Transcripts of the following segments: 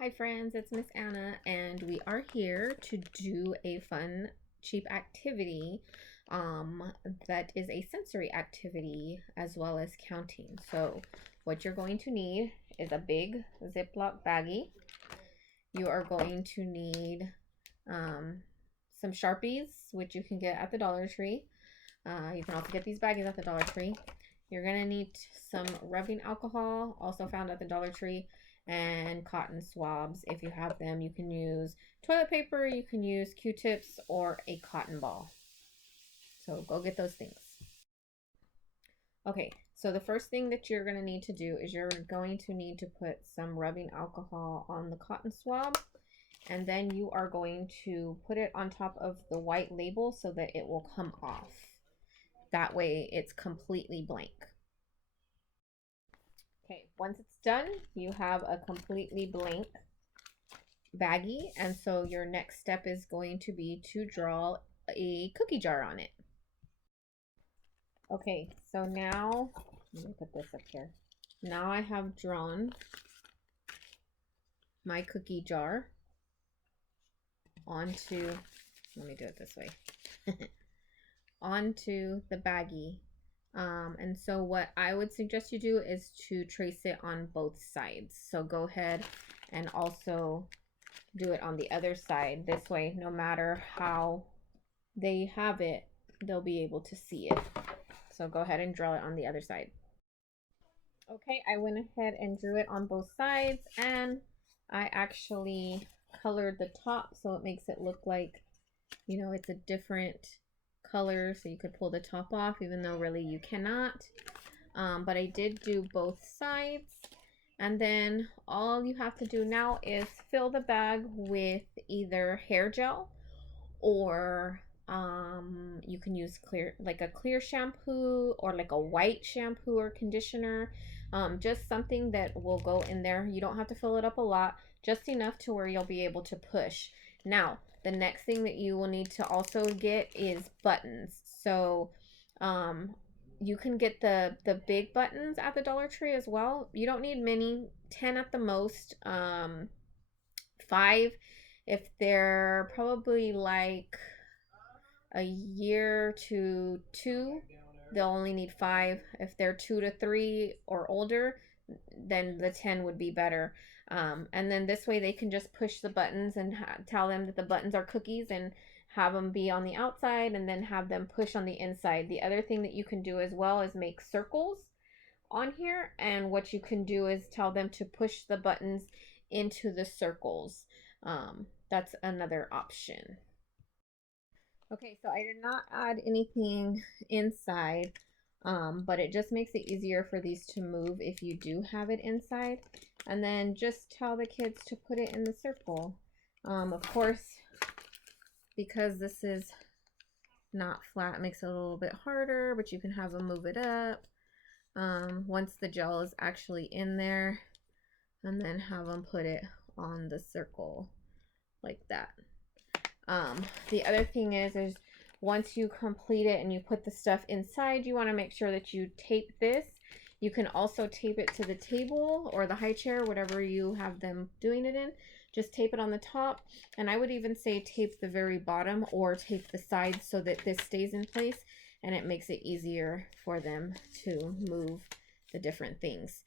Hi friends, it's Miss Anna and we are here to do a fun, cheap activity that is a sensory activity as well as counting. So what you're going to need is a big Ziploc baggie. You are going to need some Sharpies, which you can get at the Dollar Tree. You can also get these baggies at the Dollar Tree. You're going to need some rubbing alcohol, also found at the Dollar Tree, and cotton swabs. If you have them, you can use toilet paper, you can use Q-tips, or a cotton ball. So go get those things. Okay, so the first thing that you're going to need to do is you're going to need to put some rubbing alcohol on the cotton swab, and then you are going to put it on top of the white label so that it will come off. That way it's completely blank. Okay, once it's done, you have a completely blank baggie, and so your next step is going to be to draw a cookie jar on it. Okay, so now, let me put this up here. Now I have drawn my cookie jar onto, let me do it this way, onto the baggie. And so what I would suggest you do is to trace it on both sides. So go ahead and also do it on the other side. This way, no matter how they have it, they'll be able to see it. So go ahead and draw it on the other side. Okay, I went ahead and drew it on both sides, and I actually colored the top so it makes it look like, you know, it's a different color, so you could pull the top off even though really you cannot. But I did do both sides, and then all you have to do now is fill the bag with either hair gel, or you can use like a clear shampoo, or like a white shampoo or conditioner, just something that will go in there. You don't have to fill it up a lot, just enough to where you'll be able to push. Now the next thing that you will need to also get is buttons. So you can get the big buttons at the Dollar Tree as well. You don't need many, 10 at the most, 5 if they're probably like a year to 2, they'll only need 5. If they're 2 to 3 or older, then the 10 would be better. And then this way they can just push the buttons and tell them that the buttons are cookies, and have them be on the outside and then have them push on the inside. The other thing that you can do as well is make circles on here, and what you can do is tell them to push the buttons into the circles. That's another option. Okay, so I did not add anything inside, but it just makes it easier for these to move if you do have it inside. And then just tell the kids to put it in the circle. Of course, because this is not flat, it makes it a little bit harder, but you can have them move it up once the gel is actually in there, and then have them put it on the circle like that. The other thing is once you complete it and you put the stuff inside, you want to make sure that you tape this. You can also tape it to the table or the high chair, whatever you have them doing it in. Just tape it on the top, and I would even say tape the very bottom or tape the sides so that this stays in place, and it makes it easier for them to move the different things.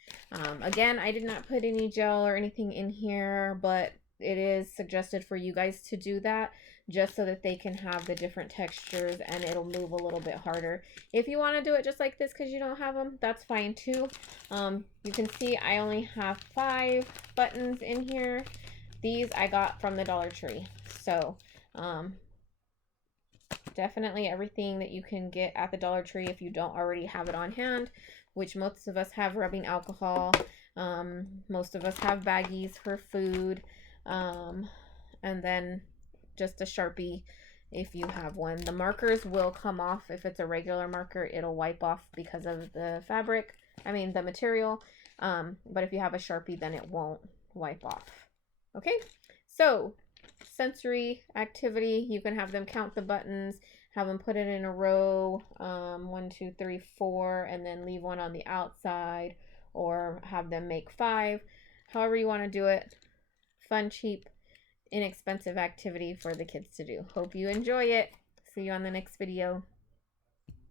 Again, I did not put any gel or anything in here, but it is suggested for you guys to do that, just so that they can have the different textures and it'll move a little bit harder. If you want to do it just like this because you don't have them, that's fine too. You can see I only have 5 buttons in here. These I got from the Dollar Tree. So definitely everything that you can get at the Dollar Tree if you don't already have it on hand, which most of us have rubbing alcohol. Most of us have baggies for food. And then just a Sharpie if you have one. The markers will come off. If it's a regular marker, it'll wipe off because of the fabric, the material. But if you have a Sharpie, then it won't wipe off. Okay, so sensory activity, you can have them count the buttons, have them put it in a row, 1 2 3 4, and then leave one on the outside, or have them make 5, however you want to do it. fun, cheap, inexpensive activity for the kids to do. Hope you enjoy it. See you on the next video.